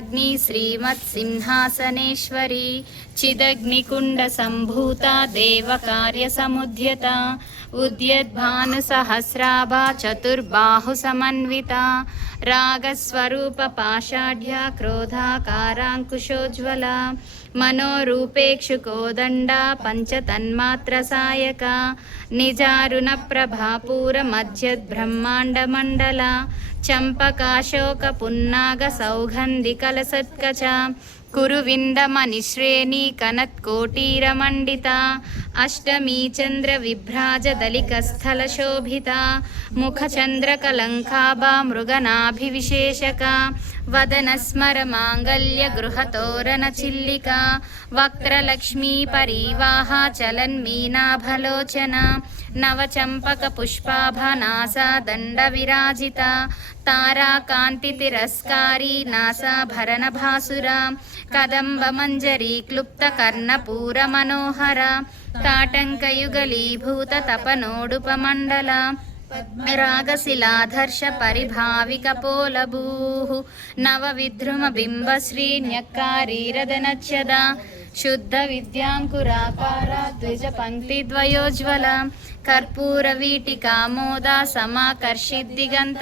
మందాగ్ని శ్రీమత్సింహాసనేశ్వరి చిదగ్నికుండ సంభూత దేవకార్య సముద్యత ఉద్యద్భాను సహస్రాభా చతుర్బాహు సమన్విత రాగస్వరూప పాషాఢ్య క్రోధాకారాంకుశోజ్వల మనోరూపేక్షు కోదండ పంచతన్మాత్ర సాయక నిజారుణ ప్రభాపూర మధ్యద్బ్రహ్మాండ మండల చంపకాశోక పున్నాగ సౌగంధి కలసత్కచ కురువిందమనిశ్రేణి కనత్కోటీరమండిత అష్టమీ చంద్ర విభ్రాజ దళికస్థల శోభిత ముఖచంద్రకలంకాభా మృగనాభివిశేషక వదన స్మర మాంగళ్య గృహతోరణ చిల్లిక వక్త్రలక్ష్మీ పరీవాహ చలన్మీనాభలోచన నవచంపక పుష్పాభనాసా దండ విరాజిత తారాకాంతి తిరస్కారీ నాసాభరణ భాసుర కదంబ మంజరీ క్లుప్త కర్ణపూర మనోహర తాటంకయుగలీభూత తపనోడుపమండల రాగశిలాధర్ష పరిభావిక పోలభూః నవ విద్రుమ బింబ శ్రీన్యక్కారీరదనచ్యద శుద్ధ విద్యాంకురాకార ద్విజ పంక్తి ద్వయోజ్వల కర్పూర వీటికామోద సమాకర్షిద్దిగంత